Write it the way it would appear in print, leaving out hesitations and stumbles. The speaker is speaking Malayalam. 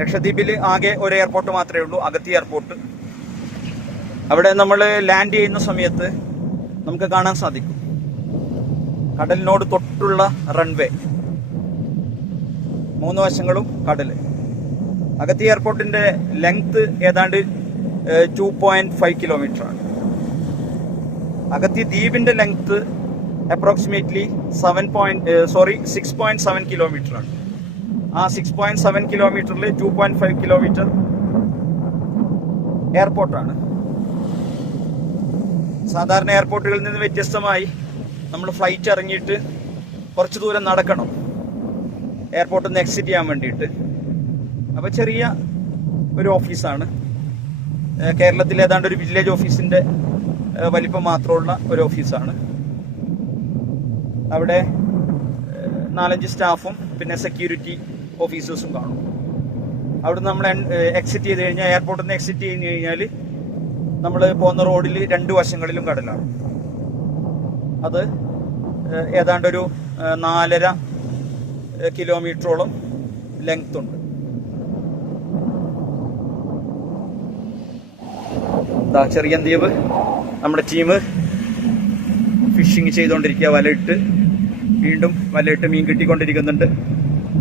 ലക്ഷദ്വീപിൽ ആകെ ഒരു എയർപോർട്ട് മാത്രമേ ഉള്ളൂ, അഗത്തി എയർപോർട്ട്. അവിടെ നമ്മൾ ലാൻഡ് ചെയ്യുന്ന സമയത്ത് നമുക്ക് കാണാൻ സാധിക്കും കടലിനോട് തൊട്ടുള്ള റൺവേ, 3 വശങ്ങളും കടൽ. അഗത്തി എയർപോർട്ടിന്റെ ലെങ്ത് ഏതാണ്ട് 2.5 കിലോമീറ്റർ ആണ്. അഗത്തി ദ്വീപിന്റെ ലെങ്ത് അപ്രോക്സിമേറ്റ്ലി 6.7 കിലോമീറ്റർ ആണ്. ആ 6.7 കിലോമീറ്ററിൽ 2.5 കിലോമീറ്റർ എയർപോർട്ടാണ്. സാധാരണ എയർപോർട്ടുകളിൽ നിന്ന് വ്യത്യസ്തമായി നമ്മൾ ഫ്ലൈറ്റ് ഇറങ്ങിയിട്ട് കുറച്ച് ദൂരം നടക്കണം എയർപോർട്ടിൽ നിന്ന് എക്സിറ്റ് ചെയ്യാൻ വേണ്ടിയിട്ട്. അപ്പോൾ ചെറിയ ഒരു ഓഫീസാണ്. കേരളത്തിൽ ഏതാണ്ട് ഒരു വില്ലേജ് ഓഫീസിൻ്റെ വലിപ്പം മാത്രമുള്ള ഒരു ഓഫീസാണ്. അവിടെ 4-5 സ്റ്റാഫും പിന്നെ സെക്യൂരിറ്റി ഓഫീസേഴ്സും കാണും. അവിടെ നമ്മൾ എക്സിറ്റ് ചെയ്ത് കഴിഞ്ഞാൽ, എയർപോർട്ടിൽ നിന്ന് എക്സിറ്റ് ചെയ്ത് കഴിഞ്ഞാൽ നമ്മൾ പോകുന്ന റോഡിൽ 2 വശങ്ങളിലും കടലാണ്. അത് ഏതാണ്ട് ഒരു 4.5 കിലോമീറ്ററോളം ലെങ്ത് ഉണ്ട്. ചെറിയ ദ്വീപ്. നമ്മുടെ ടീം ഫിഷിങ് ചെയ്തുകൊണ്ടിരിക്കുക. വലയിട്ട് വീണ്ടും വലയിട്ട് മീൻ കിട്ടിക്കൊണ്ടിരിക്കുന്നുണ്ട്.